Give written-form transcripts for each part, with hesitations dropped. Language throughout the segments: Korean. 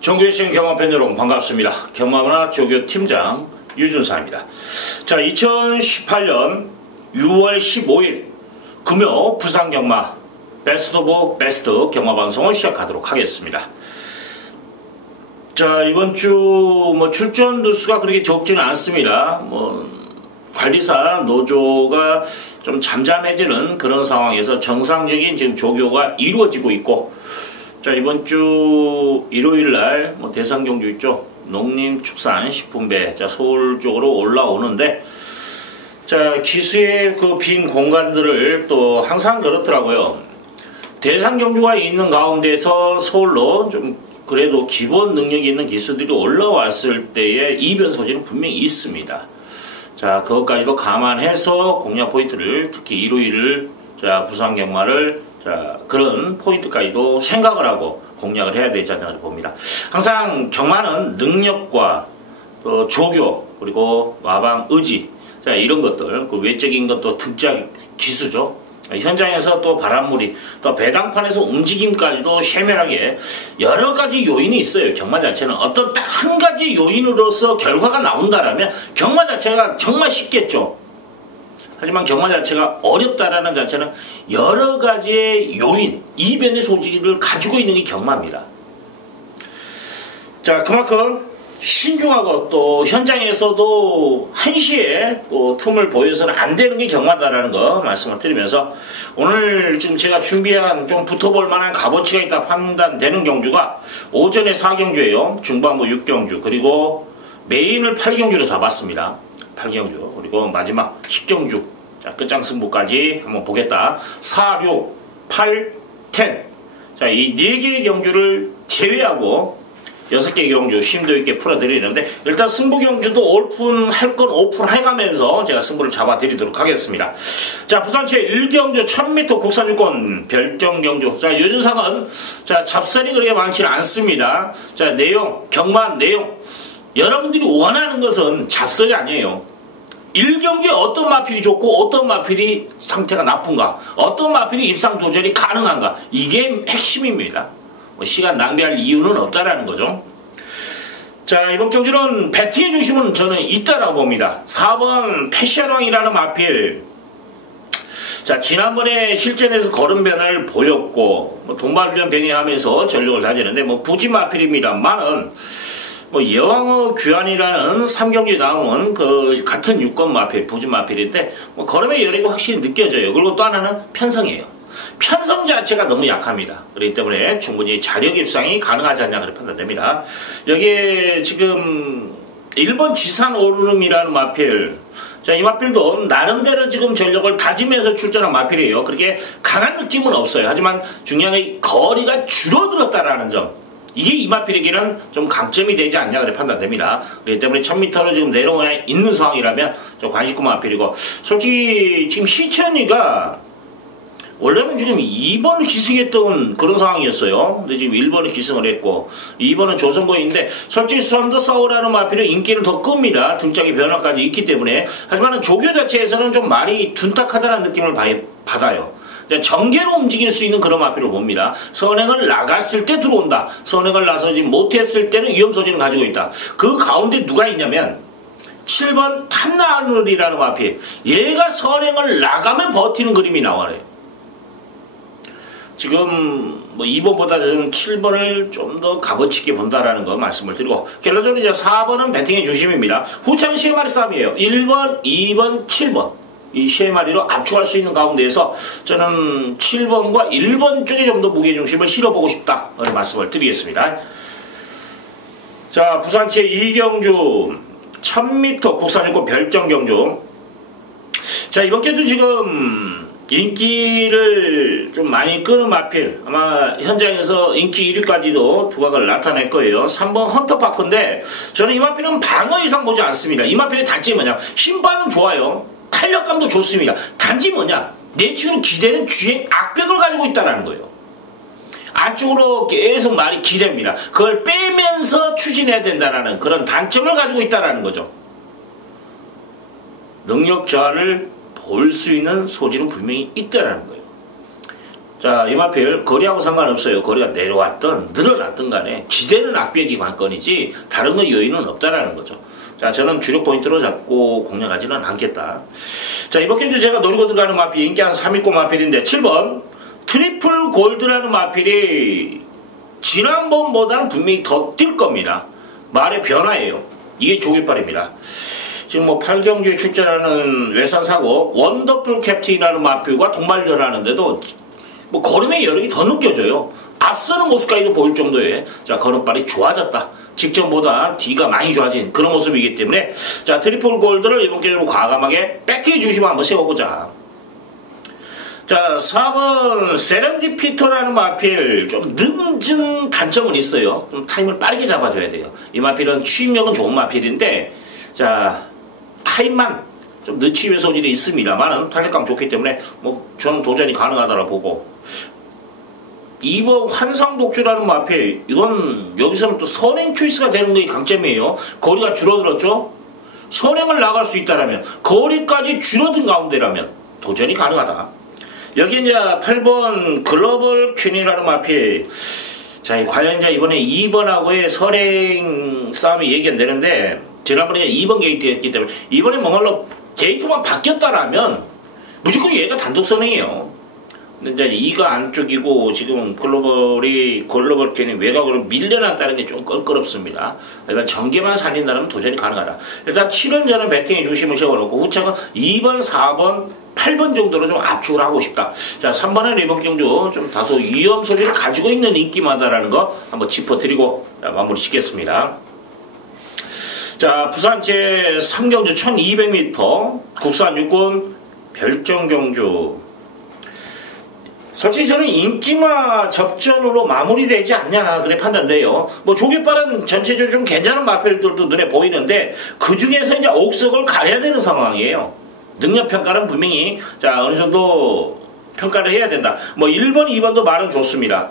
종교의 경마팬 여러분 반갑습니다. 경마문화 조교 팀장 유준사입니다. 자, 2018년 6월 15일 금요 부산경마 베스트 오브 베스트 경마방송을 시작하도록 하겠습니다. 자, 이번 주 출전 누수가 그렇게 적지는 않습니다. 관리사 노조가 좀 잠잠해지는 그런 상황에서 정상적인 지금 조교가 이루어지고 있고, 자, 이번 주 일요일날 대상 경주 있죠. 농림축산식품배, 자, 서울 쪽으로 올라오는데, 자, 기수의 그 빈 공간들을 또 항상 그렇더라고요. 대상 경주가 있는 가운데서 서울로 좀 그래도 기본 능력이 있는 기수들이 올라왔을 때의 이변 소지는 분명히 있습니다. 자, 그것까지도 감안해서 공략 포인트를, 특히 일요일을, 자, 부산 경마를, 자, 그런 포인트까지도 생각을 하고 공략을 해야 되지 않나 봅니다. 항상 경마는 능력과 또 조교, 그리고 와방 의지, 자, 이런 것들, 그 외적인 것도 특작 기수죠. 현장에서 또 바람물이, 또 배당판에서 움직임까지도 세밀하게 여러 가지 요인이 있어요. 경마 자체는 어떤 딱 한 가지 요인으로서 결과가 나온다라면 경마 자체가 정말 쉽겠죠. 하지만 경마 자체가 어렵다라는 자체는 여러 가지의 요인, 이변의 소지를 가지고 있는 게 경마입니다. 자, 그만큼 신중하고 또 현장에서도 한시에 또 틈을 보여서는 안 되는 게 경마다라는 거 말씀을 드리면서, 오늘 지금 제가 준비한 좀 붙어볼 만한 값어치가 있다 판단되는 경주가 오전에 4경주예요. 중반부 6경주, 그리고 메인을 8경주로 잡았습니다. 8경주, 그리고 마지막 10경주, 자, 끝장 승부까지 한번 보겠다. 4, 6, 8, 10. 자, 이 4개의 경주를 제외하고 6개의 경주 심도 있게 풀어드리는데, 일단 승부 경주도 오픈할 건 오픈해가면서 제가 승부를 잡아드리도록 하겠습니다. 자, 부산체 1경주 1000m 국산유권 별정 경주. 자, 유준상은 자, 잡설이 그렇게 많지는 않습니다. 자, 내용, 경마 내용. 여러분들이 원하는 것은 잡설이 아니에요. 1경주에 어떤 마필이 좋고 어떤 마필이 상태가 나쁜가, 어떤 마필이 입상 도전이 가능한가, 이게 핵심입니다. 시간 낭비할 이유는 없다라는 거죠. 자, 이번 경주는 배팅의 중심은 저는 있다라고 봅니다. 4번 패션왕이라는 마필. 자, 지난번에 실전에서 걸음변을 보였고 동반변 병행하면서 전력을 다지는데 부진 마필입니다만은 여왕의 귀환이라는 3경주에 나오는 그 같은 유권 마필, 부진 마필인데 걸음의 여력이 확실히 느껴져요. 그리고 또 하나는 편성이에요. 편성 자체가 너무 약합니다. 그렇기 때문에 충분히 자력 입상이 가능하지 않냐 그렇게 판단됩니다. 여기에 지금 1번 지산 오르름이라는 마필. 자, 이 마필도 나름대로 지금 전력을 다지면서 출전한 마필이에요. 그렇게 강한 느낌은 없어요. 하지만 중요한 게 거리가 줄어들었다라는 점. 이게 이 마필에게는 좀 강점이 되지 않냐 그렇게 판단됩니다. 그렇기 때문에 1000m로 지금 내려와 있는 상황이라면 좀 관심구 마필이고, 솔직히 지금 희천이가 원래는 지금 2번을 기승했던 그런 상황이었어요. 근데 지금 1번을 기승을 했고 2번은 조선고인데, 솔직히 썬더사우라는 마필은 인기를 더 끕니다. 등짝의 변화까지 있기 때문에. 하지만 조교 자체에서는 좀 말이 둔탁하다는 느낌을 받아요. 정계로 움직일 수 있는 그런 마필을 봅니다. 선행을 나갔을 때 들어온다. 선행을 나서지 못했을 때는 위험소지를 가지고 있다. 그 가운데 누가 있냐면 7번 탐나늘이라는 마필. 얘가 선행을 나가면 버티는 그림이 나와요. 지금 2번보다 저는 7번을 좀 더 값어치 있게 본다라는 거 말씀을 드리고, 결론적으로 이제 4번은 배팅의 중심입니다. 후창 3마리 싸움이에요. 1번, 2번, 7번. 이 3마리로 압축할 수 있는 가운데에서 저는 7번과 1번 쪽에 좀 더 무게중심을 실어보고 싶다, 그런 말씀을 드리겠습니다. 자, 부산체 2경주 1000m 국산유권 별정 경주. 자, 이번 경주 지금 인기를 좀 많이 끄는 마필, 아마 현장에서 인기 1위까지도 두각을 나타낼 거예요. 3번 헌터파크인데 저는 이 마필은 방어 이상 보지 않습니다. 이 마필의 단점이 뭐냐, 심판은 좋아요. 탄력감도 좋습니다. 단지 뭐냐, 내치는 기대는 쥐의 악벽을 가지고 있다는 거예요. 안쪽으로 계속 말이 기대입니다. 그걸 빼면서 추진해야 된다는 그런 단점을 가지고 있다는 거죠. 능력 저하를 볼 수 있는 소질은 분명히 있다는 거예요. 자, 이마필 거리하고 상관없어요. 거리가 내려왔던 늘어났던 간에 기대는 악비액이 관건이지 다른 거 요인은 없다라는 거죠. 자, 저는 주력 포인트로 잡고 공략하지는 않겠다. 자, 이번 경주 제가 노리고 들어가는 마필 인기 한 3위권 마필인데 7번 트리플 골드라는 마필이 지난번보다는 분명히 더 뛸 겁니다. 말의 변화예요. 이게 조깃발입니다. 지금 뭐 8경주에 출전하는 외산사고 원더풀 캡틴이라는 마필과 동반을 하는데도 뭐 걸음의 여력이 더 느껴져요. 앞서는 모습까지도 보일 정도의 자 걸음발이 좋아졌다. 직전보다 D가 많이 좋아진 그런 모습이기 때문에 자 트리플 골드를 이번 기회로 과감하게 배팅해 주시면 한번 세워보자. 자 4번 세렌디피터라는 마필 좀 늦은 단점은 있어요. 좀 타임을 빠르게 잡아줘야 돼요. 이 마필은 추임력은 좋은 마필인데 자 타임만 좀 늦추는 소질이 있습니다만은 탄력감 좋기 때문에 뭐 저는 도전이 가능하다고 보고 2번 환상독주라는 마필 이건 여기서는 또 선행 초이스가 되는 게 강점이에요. 거리가 줄어들었죠. 선행을 나갈 수 있다라면 거리까지 줄어든 가운데라면 도전이 가능하다. 여기 이제 8번 글로벌 퀸이라는 마필 자 과연 이제 이번에 2번하고의 선행 싸움이 얘기되는데 지난번에 2번 게이트였기 때문에 이번에 뭔가로 게이트만 바뀌었다라면 무조건 얘가 단독 선행이에요. 근데 이제 2가 안쪽이고 지금 글로벌 캔이 외곽으로 밀려났다는 게 좀 껄끄럽습니다. 일단 전개만 살린다면 도전이 가능하다. 일단 7원전은 배팅에 중심을 세워놓고 후차가 2번, 4번, 8번 정도로 좀 압축을 하고 싶다. 자, 3번은 이번 경주 좀 다소 위험 소리를 가지고 있는 인기마다라는 거 한번 짚어드리고 마무리 짓겠습니다. 자, 부산 제3경주 1200m 국산 육군 별정경주 솔직히 저는 인기마 접전으로 마무리되지 않냐 그래 판단돼요. 뭐 조깃발은 전체적으로 좀 괜찮은 마필들도 눈에 보이는데 그 중에서 이제 옥석을 가려야 되는 상황이에요. 능력 평가는 분명히 자 어느 정도 평가를 해야 된다. 뭐 1번, 2번도 말은 좋습니다.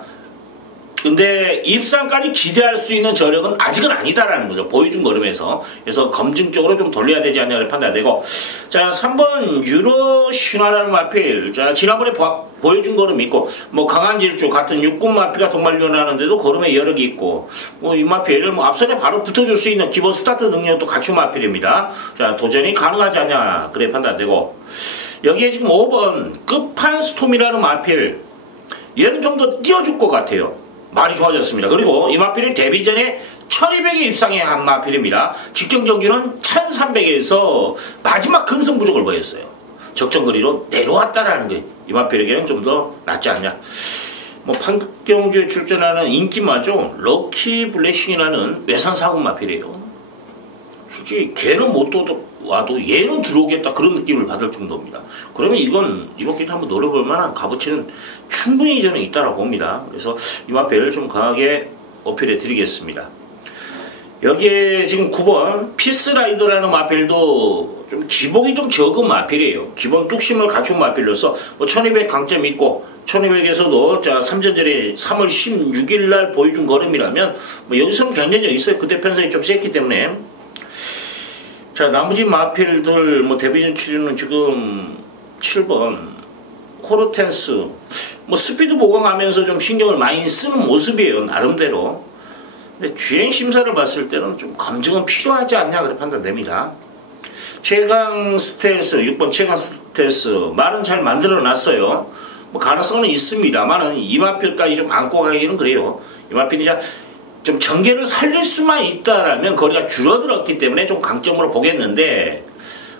근데 입상까지 기대할 수 있는 저력은 아직은 아니다라는 거죠. 보여준 걸음에서. 그래서 검증적으로 좀 돌려야 되지 않냐를 판단되고. 자, 3번 유로 슈나라는 마필. 자, 지난번에 보여준 걸음 있고, 뭐 강한 질주 같은 육군 마필과 동반련하는데도 걸음에 여력이 있고, 뭐 이 마필 뭐 앞선에 바로 붙어줄 수 있는 기본 스타트 능력도 갖춘 마필입니다. 자, 도전이 가능하지 않냐 그래 판단되고. 여기에 지금 5번 끝판 스톰이라는 마필. 얘는 좀 더 띄워줄 것 같아요. 많이 좋아졌습니다. 그리고 이 마필이 데뷔 전에 1200에 입상해 한 마필입니다. 직전 경기는 1300에서 마지막 근성부족을 보였어요. 적정거리로 내려왔다라는 게 이 마필에게는 좀 더 낫지 않냐. 뭐 판경주에 출전하는 인기마죠. 럭키 블레싱이라는 외산사군 마필이에요. 솔직히 걔는 못 와도 얘는 들어오겠다 그런 느낌을 받을 정도입니다. 그러면 이건 이번 기회에 한번 노려볼 만한 값어치는 충분히 저는 있다고 봅니다. 그래서 이 마필을 좀 강하게 어필해 드리겠습니다. 여기에 지금 9번 피스라이더라는 마필도 좀 기복이 좀 적은 마필이에요. 기본 뚝심을 갖춘 마필로서 뭐 1200 강점이 있고 1200에서도 자 3전절에 3월 16일 날 보여준 걸음이라면 뭐 여기서는 경쟁력이 있어요. 그때 편성이 좀 셌기 때문에 자, 나머지 마필들, 뭐, 데뷔전 치료는 지금 7번, 호르텐스, 뭐, 스피드 보강하면서 좀 신경을 많이 쓰는 모습이에요, 나름대로. 근데 주행 심사를 봤을 때는 좀 검증은 필요하지 않냐, 그래 판단됩니다. 최강 스텔스, 6번 최강 스텔스, 말은 잘 만들어 놨어요. 뭐, 가능성은 있습니다만은, 이 마필까지 좀 안고 가기는 그래요. 이 마필이 좀 전개를 살릴 수만 있다라면 거리가 줄어들었기 때문에 좀 강점으로 보겠는데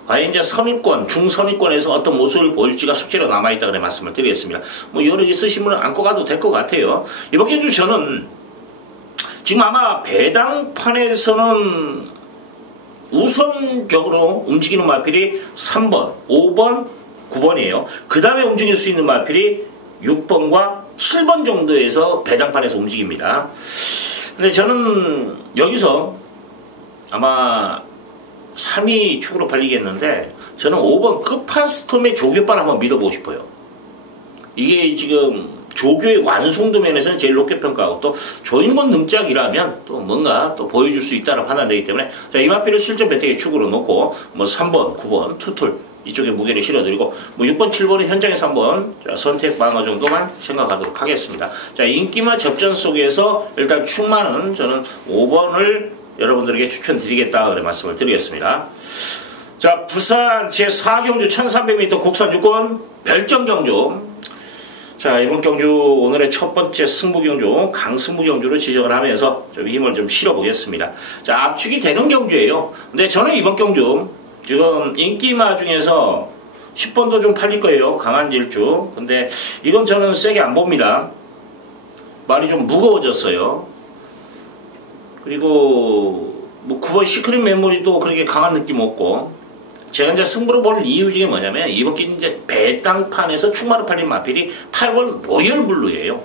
과연 이제 선입권, 중선입권에서 어떤 모습을 보일지가 숙제로 남아있다 그래 말씀을 드리겠습니다. 뭐 여러 개 있으시면 안고 가도 될 것 같아요. 이번 경주 저는 지금 아마 배당판에서는 우선적으로 움직이는 마필이 3번, 5번, 9번이에요. 그 다음에 움직일 수 있는 마필이 6번과 7번 정도에서 배당판에서 움직입니다. 근데 저는 여기서 아마 3위 축으로 팔리겠는데 저는 5번 끝판스톰의 조교반 한번 믿어보고 싶어요. 이게 지금 조교의 완성도 면에서는 제일 높게 평가하고 또 조인권 능작이라면 또 뭔가 또 보여줄 수 있다는 판단되기 때문에 자, 이 마필을 실전 배팅의 축으로 놓고 뭐 3번, 9번, 투툴 이쪽에 무게를 실어드리고 뭐 6번, 7번은 현장에서 한번 선택 방어 정도만 생각하도록 하겠습니다. 자, 인기마 접전 속에서 일단 충만은 저는 5번을 여러분들에게 추천드리겠다 그래 말씀을 드리겠습니다. 자, 부산 제4경주 1300m 국산 유권 별정경주. 자, 이번 경주 오늘의 첫 번째 승부경주 강승부경주로 지정을 하면서 좀 힘을 좀 실어보겠습니다. 자, 압축이 되는 경주예요. 근데 저는 이번 경주 지금 인기마 중에서 10번도 좀 팔릴 거예요. 강한 질주. 근데 이건 저는 세게 안 봅니다. 말이 좀 무거워졌어요. 그리고 뭐 9번 시크릿 메모리도 그렇게 강한 느낌 없고, 제가 이제 승부를 볼 이유 중에 뭐냐면 이번 게 이제 배당판에서 충마로 팔린 마필이 8번 로열블루예요.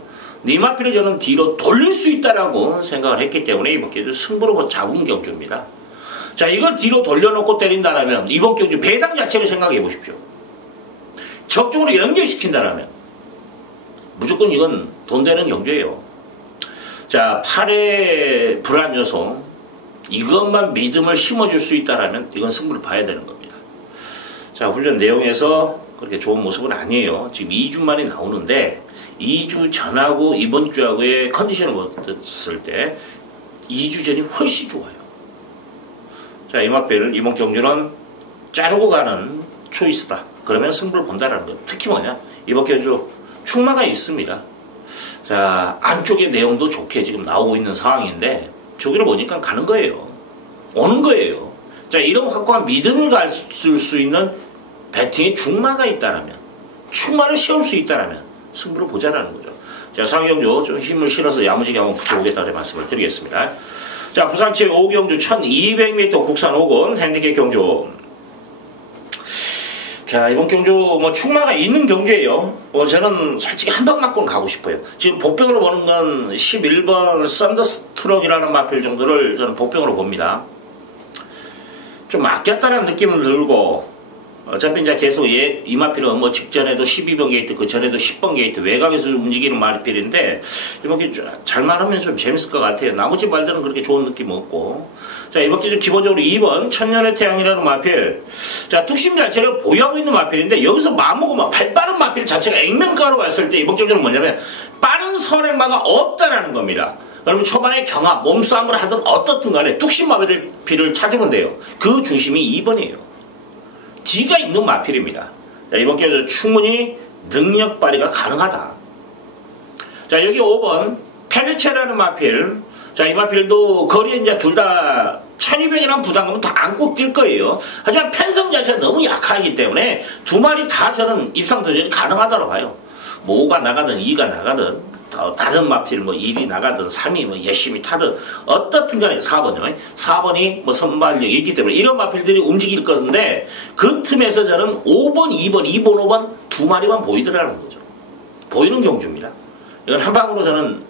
이 마필을 저는 뒤로 돌릴 수 있다라고 생각을 했기 때문에 이번 경주 승부로 잡은 경주입니다. 자, 이걸 뒤로 돌려놓고 때린다라면 이번 경주 배당 자체를 생각해 보십시오. 적극적으로 연결시킨다라면 무조건 이건 돈 되는 경주예요. 자, 8의 불안 요소 이것만 믿음을 심어줄 수 있다라면 이건 승부를 봐야 되는 겁니다. 자, 훈련 내용에서 그렇게 좋은 모습은 아니에요. 지금 2주 만에 나오는데 2주 전하고 이번 주하고의 컨디션을 봤을 때 2주 전이 훨씬 좋아요. 자, 이마필 이번 경주는 자르고 가는 초이스다. 그러면 승부를 본다라는 거. 특히 뭐냐? 이번 경주 충마가 있습니다. 자, 안쪽의 내용도 좋게 지금 나오고 있는 상황인데 저기를 보니까 가는 거예요. 오는 거예요. 자, 이런 확고한 믿음을 가질 수 있는 배팅에 충마가 있다라면, 충마를 씌울 수 있다라면 승부를 보자라는 거죠. 자, 상경주 좀 힘을 실어서 야무지게 한번 붙여보겠다는 말씀을 드리겠습니다. 자, 부산치 5경주 1200m 국산 5군 핸디캡 경주. 자, 이번 경주 뭐 충마가 있는 경주예요. 저는 솔직히 한 방 맞고는 가고 싶어요. 지금 복병으로 보는 건 11번 썬더스트럭이라는 마필 정도를 저는 복병으로 봅니다. 좀 아꼈다는 느낌은 들고, 어차피 이제 계속 이 마필은 뭐 직전에도 12번 게이트, 그 전에도 10번 게이트 외곽에서 움직이는 마필인데 이번 게 잘만 하면 좀 재밌을 것 같아요. 나머지 말들은 그렇게 좋은 느낌 없고. 자, 이번 게 기본적으로 2번 천년의 태양이라는 마필. 자, 뚝심 자체를 보유하고 있는 마필인데 여기서 마음먹으면 발빠른 마필 자체가 액면가로 왔을 때 이번 경주는 뭐냐면 빠른 선행마가 없다라는 겁니다. 그러면 초반에 경합, 몸싸움을 하든 어떻든 간에 뚝심 마필을 찾으면 돼요. 그 중심이 2번이에요. 뒤가 있는 마필입니다. 자, 이번 경주 충분히 능력 발휘가 가능하다. 자, 여기 5번 페르체라는 마필. 자, 이 마필도 거리에 이제 둘 다 1200이라는 부담감은 다 안고 뛸 거예요. 하지만 편성 자체가 너무 약하기 때문에 두 마리 다 저는 입상 도전이 가능하다고 봐요. 뭐 5가 나가든 2가 나가든 다른 마필 뭐 1이 나가든 3이 뭐 열심히 타든 어떻든 간에 4번이요. 4번이 뭐 선발력이기 때문에 이런 마필들이 움직일 것인데 그 틈에서 저는 5번, 2번, 2번, 5번 두 마리만 보이더라는 거죠. 보이는 경주입니다. 이건 한 방으로 저는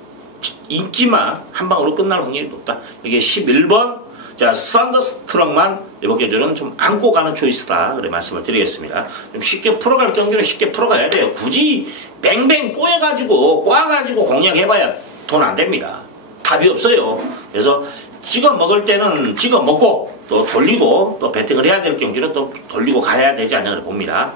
인기만 한 방으로 끝날 확률이 높다. 이게 11번 자, 썬더스트럭만 이번 경주는 좀 안고 가는 초이스다. 그래 말씀을 드리겠습니다. 좀 쉽게 풀어갈 경주는 쉽게 풀어가야 돼요. 굳이 뱅뱅 꼬아가지고 공략해봐야 돈 안 됩니다. 답이 없어요. 그래서 찍어 먹을 때는 찍어 먹고 또 돌리고 또 배팅을 해야 될 경주는 또 돌리고 가야 되지 않나 봅니다.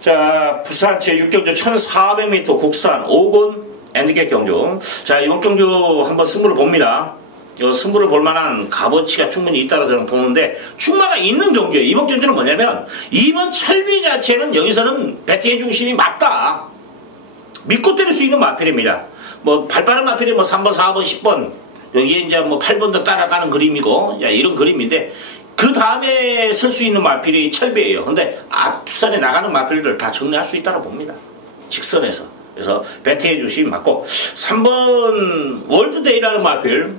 자, 부산 제6경주 1400m 국산 5군 핸디캡 경주. 자, 이번 경주 한번 승부를 봅니다. 승부를 볼 만한 값어치가 충분히 있다고 저는 보는데 충마가 있는 경주예요. 이번 경주는 뭐냐면 이번 철비 자체는 여기서는 배팅의 중심이 맞다. 믿고 때릴 수 있는 마필입니다. 뭐 발빠른 마필이 뭐 3번, 4번, 10번 여기에 이제 뭐 8번도 따라가는 그림이고 이런 그림인데 그 다음에 설 수 있는 마필이 철비예요. 근데 앞선에 나가는 마필들 다 정리할 수 있다고 봅니다. 직선에서. 그래서 배팅의 중심이 맞고 3번 월드데이라는 마필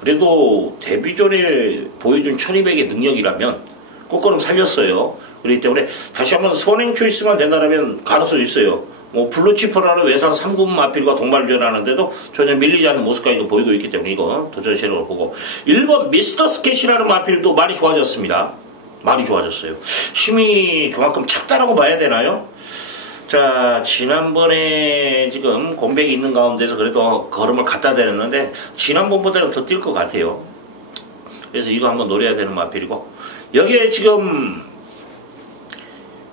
그래도 데뷔전에 보여준 1200의 능력이라면 꽃걸음 살렸어요. 그렇기 때문에 다시 한번 선행 초이스만 된다면 가능성이 있어요. 뭐 블루치퍼라는 외산 3군 마필과 동반전하는데도 전혀 밀리지 않는 모습까지도 보이고 있기 때문에 이거 도전 세력을 보고 1번 미스터 스케치라는 마필도 말이 좋아졌습니다. 말이 좋아졌어요. 힘이 그만큼 찼다라고 봐야 되나요? 자, 지난번에 지금 공백이 있는 가운데서 그래도 걸음을 갖다 대렸는데 지난번보다는 더 뛸 것 같아요. 그래서 이거 한번 노려야 되는 마필이고 여기에 지금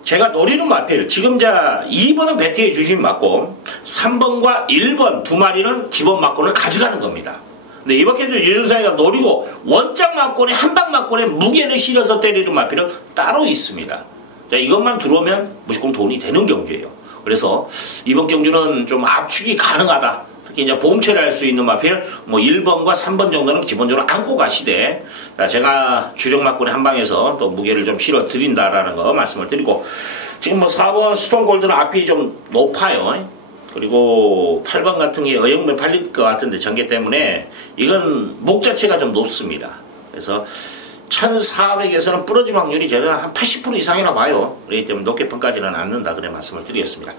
제가 노리는 마필, 지금 2번은 배팅해 주시면 맞고 3번과 1번 두 마리는 기본 막권을 가져가는 겁니다. 근데 이번 경주 유준상이가 노리고 원작 막권에 한방 막권에 무게를 실어서 때리는 마필은 따로 있습니다. 자, 이것만 들어오면 무조건 돈이 되는 경주예요. 그래서 이번 경주는 좀 압축이 가능하다. 특히 이제 보험 처리할 수 있는 마필, 뭐 1번과 3번 정도는 기본적으로 안고 가시되, 제가 주력 막군의 한 방에서 또 무게를 좀 실어 드린다라는 거 말씀을 드리고, 지금 뭐 4번 스톤 골드는 앞이 좀 높아요. 그리고 8번 같은 게 어영면 팔릴 것 같은데 전개 때문에 이건 목 자체가 좀 높습니다. 그래서 1400에서는 부러짐 확률이 제가 한 80% 이상이나 봐요. 그렇기 때문에 높게 평가하지는 않는다. 그래 말씀을 드리겠습니다.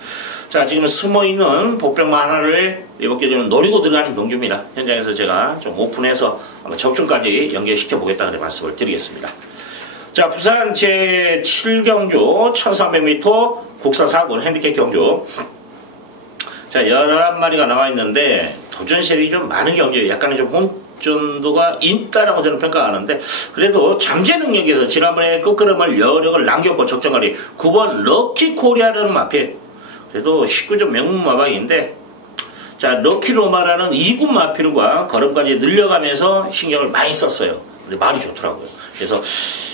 자, 지금 숨어있는 복병마 하나를 이번 경주는 노리고 들어가는 경주입니다. 현장에서 제가 좀 오픈해서 아마 적중까지 연결시켜 보겠다. 그래 말씀을 드리겠습니다. 자, 부산 제7경주 1300m 국사 4군 핸디캡 경주. 자, 11마리가 나와 있는데 도전셀이 좀 많은 경주예요. 약간의 좀 정도가 있다라고 저는 평가하는데, 그래도 잠재 능력에서 지난번에 끝걸음을 여력을 남겼고 적정거리 9번 럭키코리아라는 마필, 그래도 19점 명문 마방인데, 자, 럭키로마라는 2군 마필과 걸음까지 늘려가면서 신경을 많이 썼어요. 근데 말이 좋더라고요. 그래서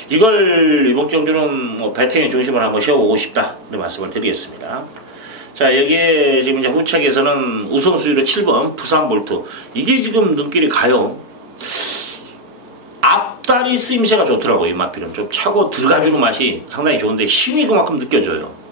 이걸 이번 경주는 뭐 배팅의 중심을 한번 씌워보고 싶다, 이런 말씀을 드리겠습니다. 자, 여기에 지금 이제 후착에서는 우선수위로 7번 부산볼트, 이게 지금 눈길이 가요. 앞다리 쓰임새가 좋더라고요. 이 마필은 좀 차고 들어가주는 맛이 상당히 좋은데 힘이 그만큼 느껴져요.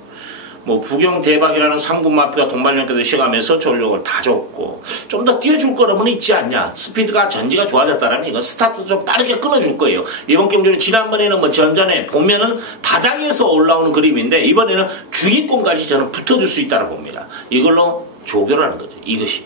뭐 부경 대박이라는 3군 마필과 동반연계도 시작하면서 전력을 다 줬고, 좀 더 뛰어줄 거라면 있지 않냐. 스피드가 전지가 좋아졌다라면 이건 스타트 좀 빠르게 끊어줄 거예요. 이번 경주는 지난번에는 뭐 전전에 보면은 바닥에서 올라오는 그림인데, 이번에는 주기권까지 저는 붙어줄 수 있다고 봅니다. 이걸로 조교라는 거죠. 이것이.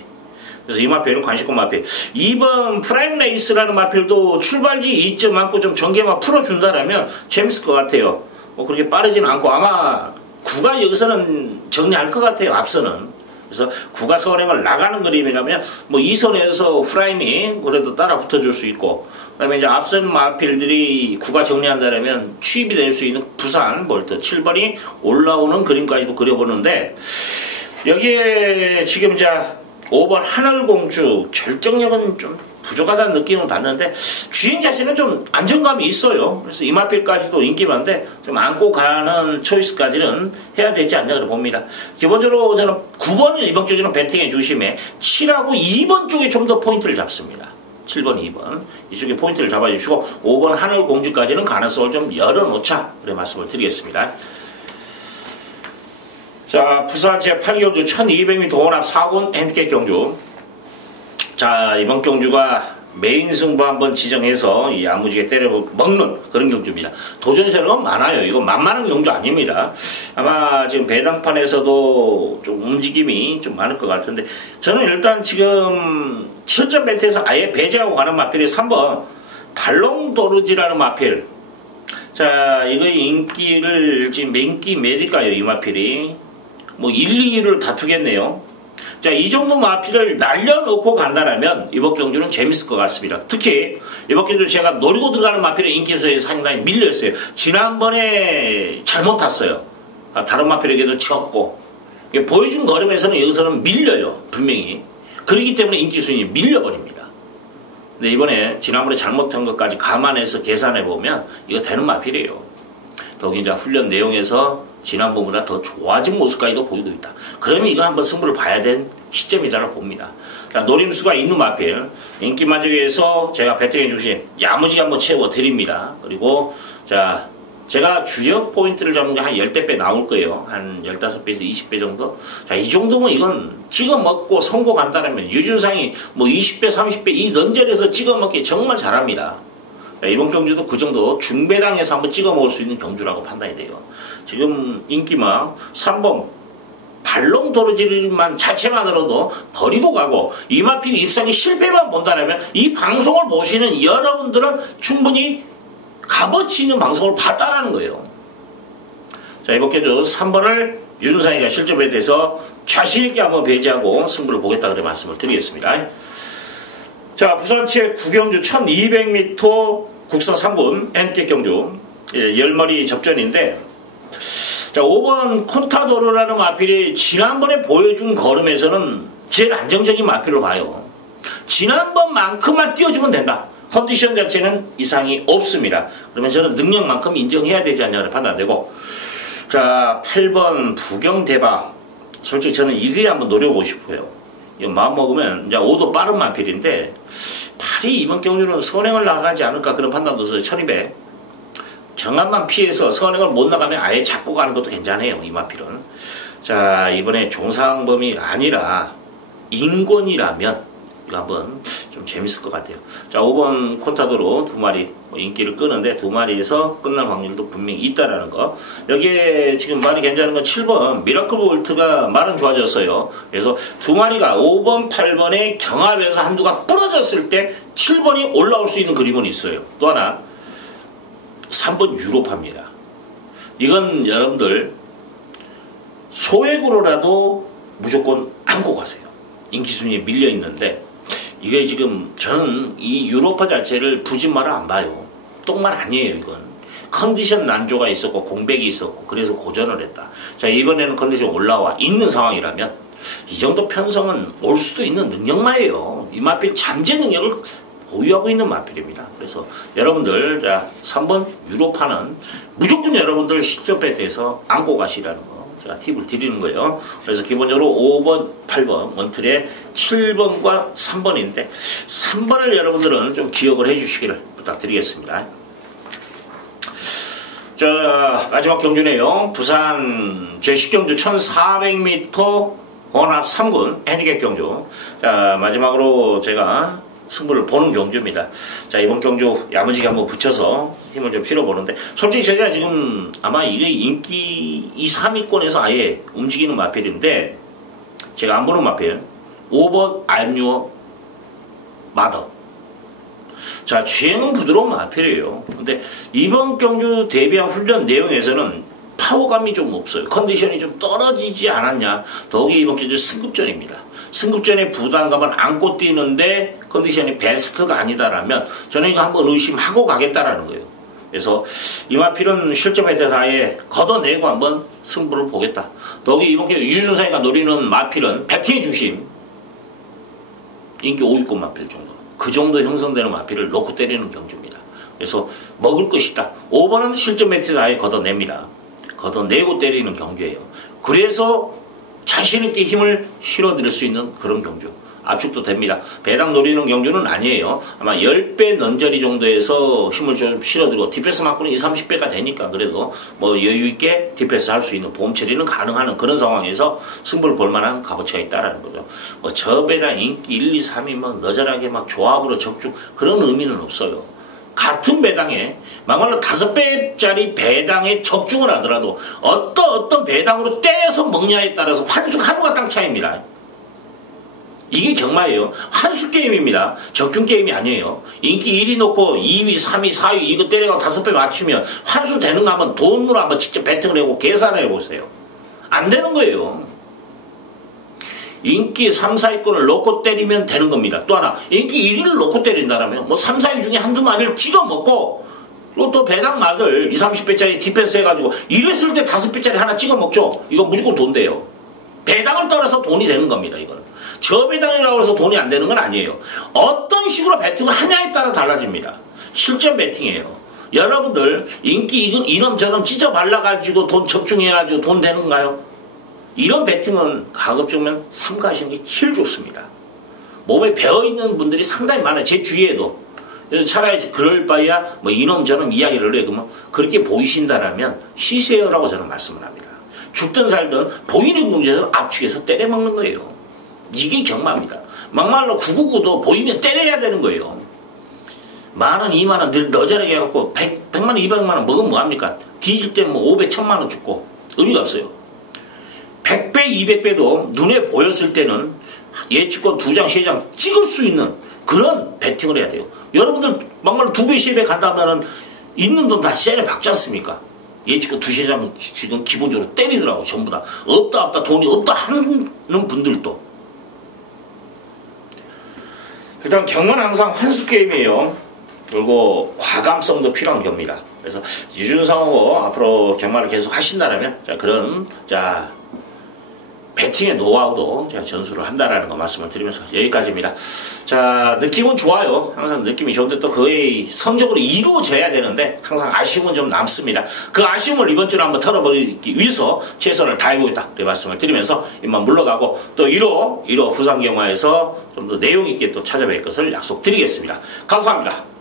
그래서 이 마필은 관심권 마필. 2번 프라임 레이스라는 마필도 출발지 2점 안고 좀 전개만 풀어준다라면 재밌을 것 같아요. 뭐 그렇게 빠르지는 않고 아마 구가 여기서는 정리할 것 같아요. 앞서는. 그래서 구가 선행을 나가는 그림이라면 뭐 2선에서 프라임이 그래도 따라 붙어줄 수 있고, 그 다음에 이제 앞선 마필들이 구가 정리한다면 취입이 될 수 있는 부산 볼트 7번이 올라오는 그림까지도 그려보는데, 여기에 지금 이제 5번 하늘공주 결정력은 좀 부족하다는 느낌은 받는데, 주행 자체는 좀 안정감이 있어요. 그래서 이마필까지도 인기 많은데 좀 안고 가는 초이스까지는 해야 되지 않냐 봅니다. 기본적으로 저는 9번은 이번 주에는 배팅의 중심에 7하고 2번 쪽에 좀 더 포인트를 잡습니다. 7번, 2번 이쪽에 포인트를 잡아주시고 5번 하늘공주까지는 가능성을 좀 열어놓자, 그래 말씀을 드리겠습니다. 자, 부산 제8경주 1200m 혼합 4군 핸디캡 경주. 자, 이번 경주가 메인 승부 한번 지정해서 이 야무지게 때려 먹는 그런 경주입니다. 도전세는 많아요. 이거 만만한 경주 아닙니다. 아마 지금 배당판에서도 좀 움직임이 좀 많을 것 같은데, 저는 일단 지금 7점 배트에서 아예 배제하고 가는 마필이 3번 발롱도르지라는 마필. 자, 이거의 인기를 지금 인기 메디까요, 이 마필이. 뭐 1, 2위를 다투겠네요. 자, 이 정도 마필을 날려놓고 간다면 이번 경주는 재밌을 것 같습니다. 특히 이번 경주 제가 노리고 들어가는 마필의 인기수에 상당히 밀려있어요. 지난번에 잘못 탔어요. 다른 마필에게도 졌고, 보여준 걸음에서는 여기서는 밀려요. 분명히. 그렇기 때문에 인기순위 밀려버립니다. 근데 이번에 지난번에 잘못한 것까지 감안해서 계산해보면 이거 되는 마필이에요. 더욱이 이제 훈련 내용에서 지난번보다 더 좋아진 모습까지도 보이고 있다. 그러면 이거 한번 승부를 봐야 된 시점이다라고 봅니다. 그러니까 노림수가 있는 마필, 인기 만족에서 제가 배팅의 중심 야무지게 한번 채워드립니다. 그리고 자, 제가 주력 포인트를 잡는 게 한 10대 나올 거예요. 한 15배에서 20배 정도. 자, 이 정도면 이건 찍어 먹고 성공한다면 유준상이 뭐 20배, 30배 이 넌절에서 찍어 먹기 정말 잘합니다. 자, 이번 경주도 그 정도 중배당에서 한번 찍어 먹을 수 있는 경주라고 판단이 돼요. 지금 인기막 3번 발롱도르지만 자체만으로도 버리고 가고 이마필 입상이 실패만 본다면 이 방송을 보시는 여러분들은 충분히 값어치 있는 방송을 봤다라는 거예요. 자, 이번 경주 3번을 유준상이가 실점에 대해서 자신있게 한번 배제하고 승부를 보겠다 그래 말씀을 드리겠습니다. 자, 부산체 9경주 1200m 국사 3군 핸디캡 경주 10마리 접전인데, 자, 5번 콘타도르라는 마필이 지난번에 보여준 걸음에서는 제일 안정적인 마필로 봐요. 지난번만큼만 띄워주면 된다. 컨디션 자체는 이상이 없습니다. 그러면 저는 능력만큼 인정해야 되지 않냐고 판단되고, 자, 8번 부경대박. 솔직히 저는 이게 한번 노려보고 싶어요. 이거 마음 먹으면 이제 5도 빠른 마필인데 8이 이번 경주는 선행을 나가지 않을까 그런 판단도 있어요. 1200. 경합만 피해서 선행을 못 나가면 아예 잡고 가는 것도 괜찮아요. 이 마필은. 자, 이번에 종상범이 아니라 인권이라면 이거 한번 좀 재밌을 것 같아요. 자, 5번 콘타도로 2마리 인기를 끄는데 2마리에서 끝날 확률도 분명히 있다라는 거. 여기에 지금 말이 괜찮은 건 7번 미라클 볼트가 말은 좋아졌어요. 그래서 2마리가 5번, 8번의 경합에서 한두가 부러졌을 때 7번이 올라올 수 있는 그림은 있어요. 또 하나 3번 유로파입니다. 이건 여러분들 소액으로라도 무조건 안고 가세요. 인기 순위에 밀려 있는데 이게 지금 저는 이 유로파 자체를 부진말을 안 봐요. 똥말 아니에요. 이건 컨디션 난조가 있었고 공백이 있었고 그래서 고전을 했다. 자, 이번에는 컨디션 올라와 있는 상황이라면 이 정도 편성은 올 수도 있는 능력마예요. 이 마필 잠재 능력을 보유하고 있는 마필입니다. 그래서 여러분들, 자, 3번 유로파는 무조건 여러분들 시점 배트에서 안고 가시라는 거 제가 팁을 드리는 거예요. 그래서 기본적으로 5번, 8번 원틀에 7번과 3번인데 3번을 여러분들은 좀 기억을 해주시기를 부탁드리겠습니다. 자, 마지막 경주네요. 부산 제10경주 1400m 혼합 3군 핸디캡 경주. 자, 마지막으로 제가 승부를 보는 경주입니다. 자, 이번 경주 야무지게 한번 붙여서 힘을 좀 실어보는데 솔직히 제가 지금 아마 이게 인기 2, 3위권에서 아예 움직이는 마필인데 제가 안 보는 마필 5번 알뮤어 마더. 자, 주행은 부드러운 마필이에요. 근데 이번 경주 대비한 훈련 내용에서는 파워감이 좀 없어요. 컨디션이 좀 떨어지지 않았냐. 더욱이 이번 경주 승급전입니다. 승급전에 부담감을 안고 뛰는데 컨디션이 베스트가 아니다라면 저는 이거 한번 의심하고 가겠다라는 거예요. 그래서 이 마필은 실점에 대해서 아예 걷어내고 한번 승부를 보겠다. 더욱이 이번 경주 유준상이가 노리는 마필은 배팅의 중심 인기 5위권 마필 정도. 그 정도 형성되는 마필을 놓고 때리는 경주입니다. 그래서 먹을 것이다. 5번은 실점 매트에서 아예 걷어냅니다. 걷어내고 때리는 경주예요. 그래서 자신있게 힘을 실어드릴 수 있는 그런 경주. 압축도 됩니다. 배당 노리는 경주는 아니에요. 아마 10배 넌저리 정도에서 힘을 좀 실어드리고 디펜스 맞고는 20, 30배가 되니까 그래도 뭐 여유있게 디펜스 할 수 있는 보험 처리는 가능한 그런 상황에서 승부를 볼 만한 값어치가 있다라는 거죠. 뭐 저 배당 인기 1, 2, 3이 뭐 너절하게 막 조합으로 적중 그런 의미는 없어요. 같은 배당에 막말로 5배짜리 배당에 적중을 하더라도 어떤 배당으로 때려서 먹냐에 따라서 환숙 하루가 땅 차이입니다. 이게 경마예요. 환숙 게임입니다. 적중 게임이 아니에요. 인기 1위 놓고 2위, 3위, 4위 이거 때려가고 5배 맞추면 환수 되는가 하면 돈으로 한번 직접 배팅을 해보고 계산을 해보세요. 안 되는 거예요. 인기 3, 4위권을 놓고 때리면 되는 겁니다. 또 하나 인기 1위를 놓고 때린다면 뭐 3, 4위 중에 한두 마리를 찍어 먹고 또 배당 막을 20, 30배짜리 디펜스 해가지고 이랬을 때 5배짜리 하나 찍어 먹죠. 이거 무조건 돈 돼요. 배당을 떠나서 돈이 되는 겁니다. 이거는. 저배당이라고 해서 돈이 안 되는 건 아니에요. 어떤 식으로 배팅을 하냐에 따라 달라집니다. 실전 배팅이에요. 여러분들 인기 이놈 저놈 찢어 발라가지고 돈 적중해가지고 돈 되는가요? 이런 배팅은 가급적이면 삼가하시는 게 제일 좋습니다. 몸에 배어있는 분들이 상당히 많아요. 제 주위에도. 그래서 차라리 그럴 바에야 뭐 이놈 저놈 이야기를 해. 그러면 그렇게 보이신다라면 쉬세요라고 저는 말씀을 합니다. 죽든 살든 보이는 경주에서 압축해서 때려먹는 거예요. 이게 경마입니다. 막말로 999도 보이면 때려야 되는 거예요. 만원, 2만원 늘 너저하게 해갖고 100만원, 200만원 먹으면 뭐합니까? 뒤질 때 뭐 500, 1000만원 죽고 의미가 없어요. 100배, 200배도 눈에 보였을 때는 예측권 2장, 3장 찍을 수 있는 그런 배팅을 해야 돼요. 여러분들 막말로 2배, 3배 간다면은 있는 돈 다 쎄네 박지 않습니까? 예측권 2, 3장 지금 기본적으로 때리더라고. 전부 다. 없다 돈이 없다 하는 분들도. 일단 경마는 항상 환수 게임이에요. 그리고 과감성도 필요한 겁니다. 그래서 유준상하고 앞으로 경마를 계속 하신다면 그런 배팅의 노하우도 제가 전수를 한다라는 거 말씀을 드리면서 여기까지입니다. 자, 느낌은 좋아요. 항상 느낌이 좋은데 또 거의 성적으로 이루어져야 되는데 항상 아쉬움은 좀 남습니다. 그 아쉬움을 이번 주에 한번 털어버리기 위해서 최선을 다해보겠다. 이 말씀을 드리면서 이만 물러가고 또 1호 부산경마에서 좀 더 내용 있게 또 찾아뵐 것을 약속드리겠습니다. 감사합니다.